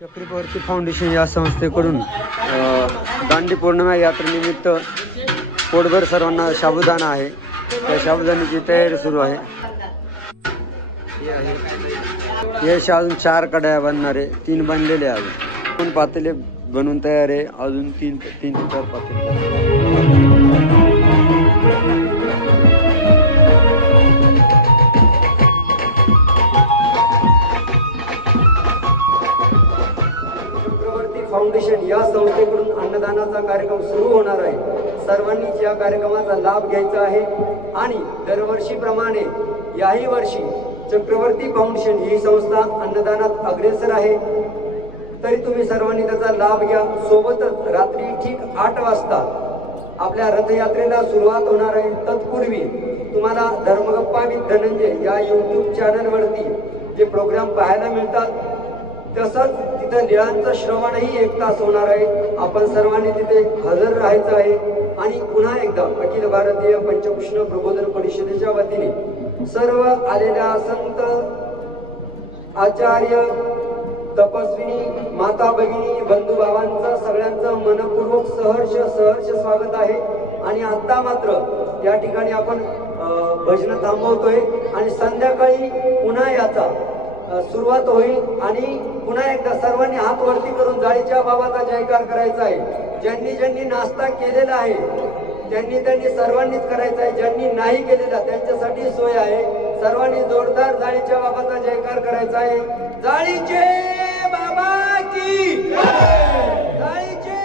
Chakraborty foundation या संस्थेकडून दांडी पौर्णिमा यात्रेनिमित्त पोटभर सर्वांना साबुदाणा आहे. त्या साबुदाण्याची तयारी सुरू आहे. यश अजून 4 कड्या बनणार आहे. 3 बनलेले आहे. 2 पातेले बनवून तयार आहे. अजून 3 ते 4 पातेले. फाउंडेशन या संस्थेकडून अन्नदानाचा कार्यक्रम सुरू होणार आहे. सर्वांनीच या कार्यक्रमाचा लाभ घ्यायचा आहे आणि दरवर्षीप्रमाणे याही वर्षी चक्रवर्ती फाउंडेशन ही संस्था अन्नदानात अग्रेसर आहे. तरी तुम्ही सर्वांनी त्याचा लाभ घ्या. सोबतच रात्री ठीक 8 वाजता आपल्या रथयात्रेला सुरुवात होणार आहे. तत्पूर्वी तुम्हाला धर्मगप्पा विथ धनंजय या YouTube चॅनलवरती जे प्रोग्राम पाहायला मिळतात तसंच तिथं लीळांचं श्रवणही 1 तास होणार आहे. आपण सर्वांनी तिथे हजर राहायचं आहे. आणि पुन्हा एकदा अखिल भारतीय पंचकृष्ण प्रबोधन परिषदेच्या वतीने सर्व आलेल्या संत आचार्य तपस्विनी माता भगिनी बंधू भावांचं सगळ्यांचं मनपूर्वक सहर्ष स्वागत आहे. आणि आता मात्र या ठिकाणी आपण भजन थांबवतोय आणि संध्याकाळी पुन्हा याचा सुरुवात होईल. आणि पुन्हा एकदा सर्वांनी हात वरती करून जाळीच्या बाबाचा जयकार करायचा आहे. ज्यांनी नाश्ता केलेला आहे त्यांनी सर्वांनीच करायचा आहे. ज्यांनी नाही केलेला त्यांच्यासाठी सोय आहे. सर्वांनी जोरदार जाळीच्या बाबाचा जयकार करायचा आहे. जाळीचे बाबा की जाळीचे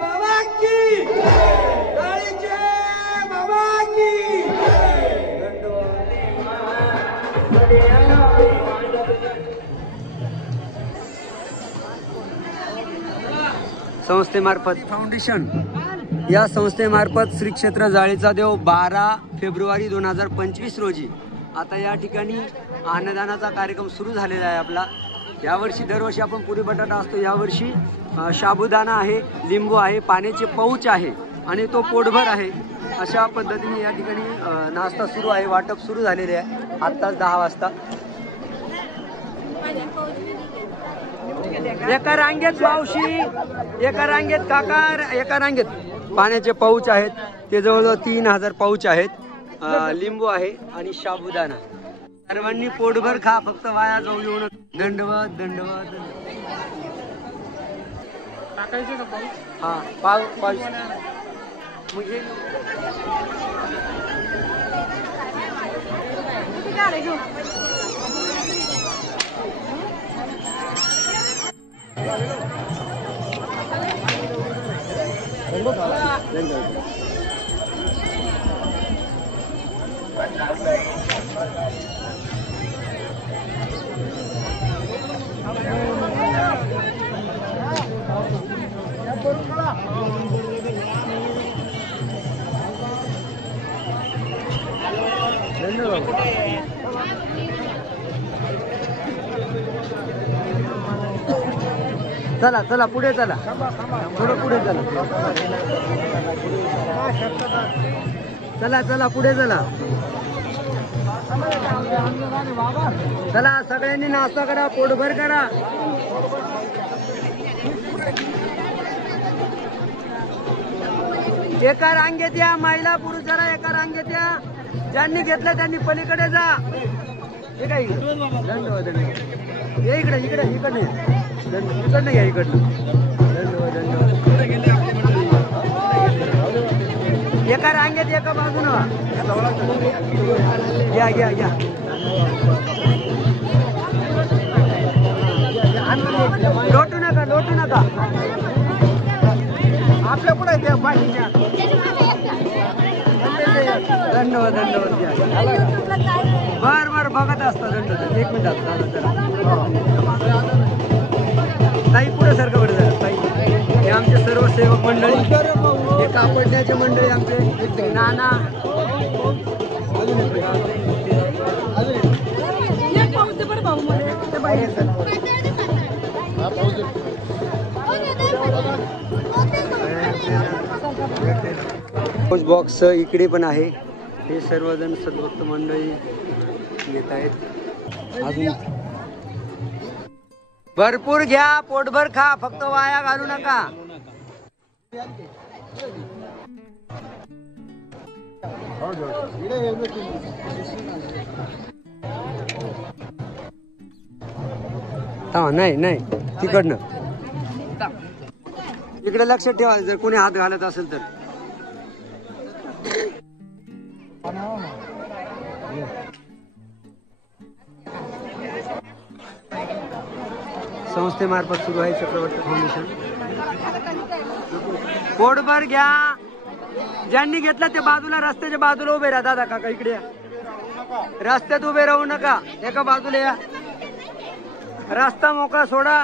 बाबा की जाळीचे बाबा की संस्थेमार्फत फाउंडेशन या संस्थेमार्फत श्री क्षेत्र जाळीचा देव 12 फेब्रुवारी 2025 रोजी आता या ठिकाणी अन्नदानाचा कार्यक्रम सुरू झालेला आहे आपला. यावर्षी दरवर्षी आपण पुरी बटाटा असतो. यावर्षी साबुदाणा आहे, लिंबू आहे, पाण्याचे पाऊच आहे आणि तो पोटभर आहे. अशा पद्धतीने या ठिकाणी नाश्ता सुरू आहे. वाटप सुरू झालेले आहे आत्ताच 10 वाजता. एका रांगेत मावशी, एका रांगेत काका, एका रांगेत पाण्याचे पाऊच आहेत. ते जवळजवळ 3000 पाऊच आहेत. लिंबू आहे आणि साबुदाणा. सर्वांनी पोटभर खा, फक्त वाया जाऊ येऊ नका. दंडवत दंडवत. हा पाऊच चला चला पुढे चला, थोडं पुढे चला. चला चला पुढे चला. चला सगळ्यांनी नाश्ता करा, पोटभर करा. एका रांगेत या, महिला पुरुषाला एका रांगेत या. ज्यांनी घेतलं त्यांनी पलीकडे जा. हे काय दंडवत हे इकडे इकडे इकडे इकडनं घ्या इकडनं. एका रांगेत एका बाजूनं घ्या घ्या घ्या. लोटू नका लोटू नका. आपल्या पुढे द्या पाठीच्या. धन्यवाद धन्यवाद द्या. बर बघत असता धन्यवाद. 1 मिनिट ताई पुढे सारखं बरं झालं ताई. हे आमचे सर्व सेवक मंडळी, हे कापडण्याचे मंडळी आमचे नाना. बॉक्स इकडे पण आहे. हे सर्वजण सद्भक्त मंडळी येत आहेत. अजून भरपूर घ्या, पोटभर खा, फक्त वाया घालू नका. नाही नाही तिकडनं इकडे लक्ष ठेवा, जर कोणी हात घालत असेल तर. संस्थेमार्फत सुरू आहे चक्रवर्ती फाउंडेशन. पोटभर घ्या, ज्यांनी घेतलं ते बाजूला, रस्त्याच्या बाजूला उभे राहा. दादा काका इकडे या, रस्त्यात उभे राहू नका, एका बाजूला या, रस्ता मोकळा सोडा.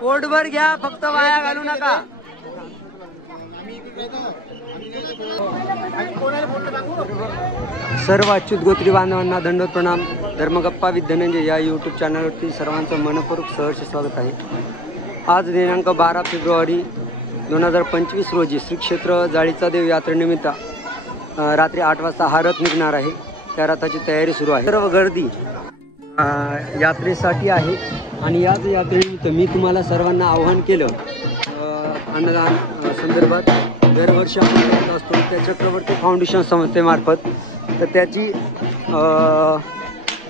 पोटभर घ्या, फक्त वाया घालू नका. सर्व अच्युत गोत्री बांधवांना दंडोत प्रणाम. धर्मगप्पा विथ धनंजय या यूट्यूब चॅनलवरती सर्वांचं मनपूर्वक सहर्ष स्वागत आहे. आज दिनांक 12 फेब्रुवारी 2025 रोजी श्री क्षेत्र जाळीचा देव यात्रेनिमित्त रात्री 8 वाजता हा रथ निघणार आहे. त्या रथाची तयारी सुरू आहे. सर्व गर्दी यात्रेसाठी आहे आणि याच यात्रेनिमित्त मी तुम्हाला सर्वांना आवाहन केलं. अन्नदान संदर्भात दरवर्षी आपण करत असतो त्या चक्रवर्ती फाउंडेशन संस्थेमार्फत. तर त्याची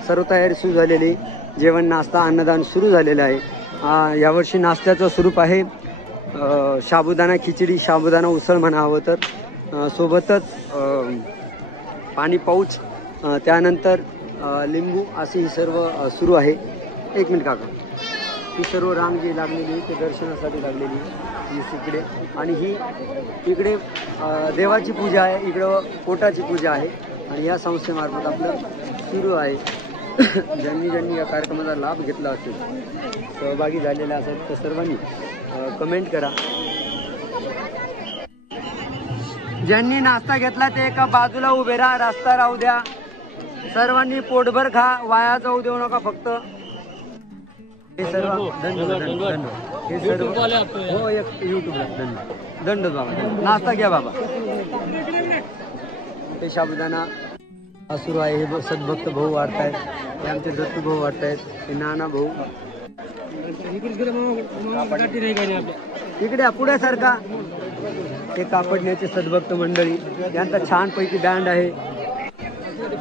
सर्व तयारी सुरू झालेली. जेवण नाश्ता अन्नदान सुरू झालेलं आहे. यावर्षी नाश्त्याचं स्वरूप आहे साबुदाणा खिचडी, साबुदाणा उसळ म्हणावं तर, सोबतच पाणी पाऊच, त्यानंतर लिंबू असे ही सर्व सुरू आहे. एक मिनिट काका, ही सर्व रांग जी लागलेली ते दर्शनासाठी लागलेली इकडे. आणि ही इकडे देवाची पूजा आहे, इकडं पोटाची पूजा आहे आणि या संस्थेमार्फत आपलं सुरू आहे. ज्यांनी या कार्यक्रमाचा लाभ घेतला असेल, सहभागी झालेला असेल तर सर्वांनी कमेंट करा. ज्यांनी नाश्ता घेतला ते एका बाजूला उभे राहा, रस्ता राहू द्या. सर्वांनी पोटभर खा, वाया जाऊ देऊ नका. फक्त हे सर्व दंड हे सर्व हो, एक युट्यूबला दंड बाबा, नाश्ता घ्या बाबा. ते साबुदाणा सुरू आहे. हे सद्भक्त भाऊ वाढतायत, हे आमचे दत्तू भाऊ वाढतायत, हे नाना भाऊ. इकडे पुढे सारखा हे कापडण्याचे सद्भक्त मंडळी, यांचा छानपैकी बँड आहे.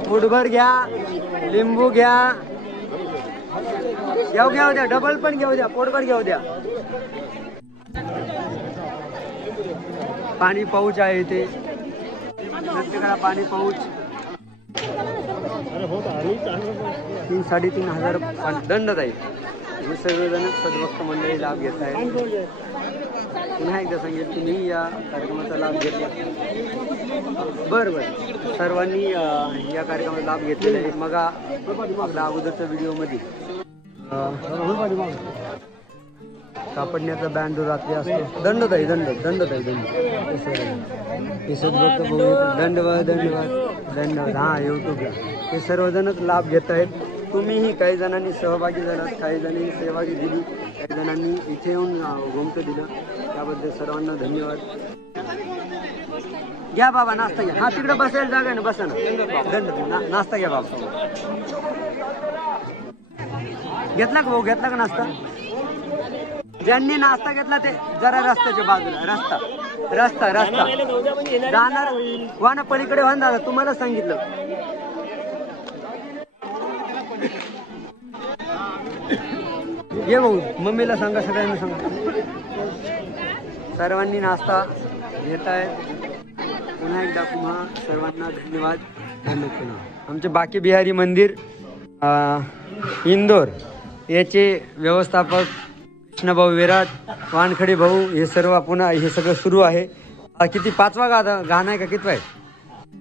पोटभर घ्या, लिंबू घ्या, घेऊ द्या, डबल पण घेऊ द्या, पोटभर घेऊ द्या. पाणी पाऊच आहे इथे, प्रत्येकाला पाणी पाऊच. 3,500 दंड जाईल. हे सर्वजण सद्भक्त मंडळी लाभ घेत आहेत. पुन्हा एकदा सांगेल, तुम्ही या कार्यक्रमाचा लाभ घेतला. बरं सर्वांनी या कार्यक्रमाचा लाभ घेतलेला आहे. मग अगोदरच्या व्हिडिओमध्ये कापडण्याचा बँड जो रात्री असतो, दंड हे सद्भक्त दंडवत हा युट्यूबला हे सर्वजणच लाभ घेत आहेत. तुम्हीही काही जणांनी सहभागी झालात, काही जणांनी सहभागी दिली, काही जणांनी इथे येऊन घुमतं दिलं, त्याबद्दल सर्वांना धन्यवाद. घ्या बाबा नाश्ता घ्या. हा तिकडे बसायला जागा आहे ना, बसा ना. दंड नाश्ता घ्या बाबा. घेतला का भाऊ, घेतला का नाश्ता? ज्यांनी नाश्ता घेतला ते जरा रस्त्याच्या बाजूला, रस्ता जाणार वाना पलीकडे वाहन. दादा तुम्हाला सांगितलं. ये भाऊ, मम्मीला सांगा, सगळ्यांना सांगा. सर्वांनी नाश्ता घेत आहेत. पुन्हा एकदा सर्वांना धन्यवाद. आमचे बाकी बिहारी मंदिर इंदोर याचे व्यवस्थापक कृष्णभाऊ विराट, वानखडे भाऊ, हे सर्व पुन्हा हे सगळं सुरू आहे. किती 5वा गाणं आहे का कितवा आहे?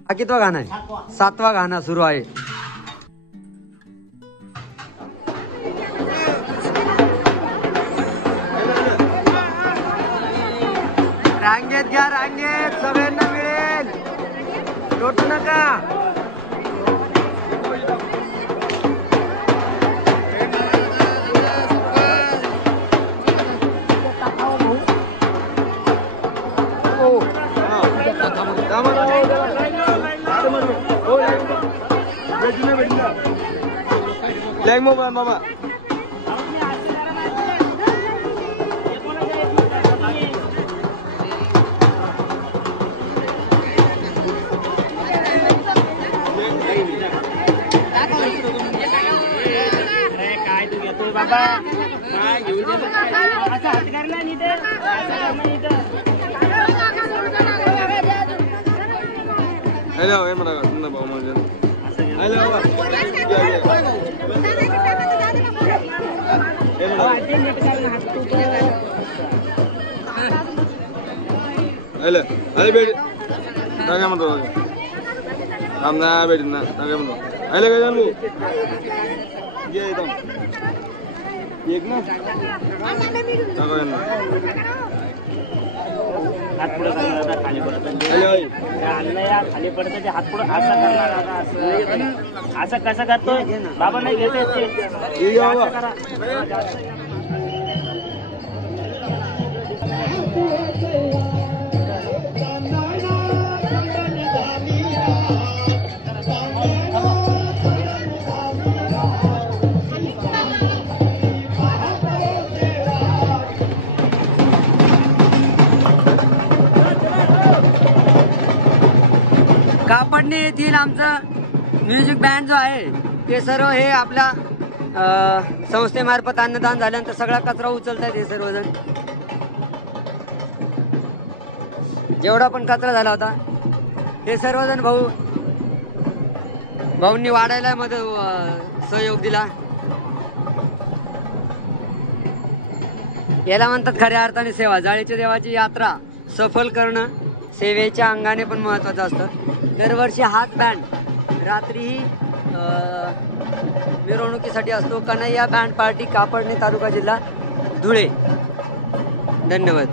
हा कितवा गाणं आहे? 7वा गाणं सुरू आहे. रांगेत घ्या, रांगेत सगळ्यांना मिळेल, लोटू नका. हो ब्लॅक मोबाईल बाबा काय तू घेतोय बाबा काय घेऊन दे असं हात करला नीट हॅलो हे मला का भाऊ माझ्या हॅलो हॅलो अरे बेट काय म्हणतो आमना बेट ना काय म्हणतो हॅलो काय जानू ये एकदम एक ना काय ना हात पुढे करणार खाली पडत अन्न या खाली पडत हात पुढे असं करणार असं कसं करतोय बाबा नाही घेत कापडणे येथील आमचं म्युझिक बँड जो आहे ते सर्व हे आपल्या संस्थेमार्फत अन्नदान झाल्यानंतर सगळा कचरा उचलतात हे सर्वजण. जेवढा पण कचरा झाला होता हे सर्वजण भाऊंनी वाढायला सहयोग दिला. याला म्हणतात खऱ्या अर्थाने सेवा. जाळीच्या देवाची यात्रा सफल करणं सेवेच्या अंगाने पण महत्वाचं असतं. दरवर्षी हाच बँड रात्रीही मिरवणुकीसाठी असतो. कन्हैया बँड पार्टी, कापडणे, तालुका जिल्हा धुळे. धन्यवाद.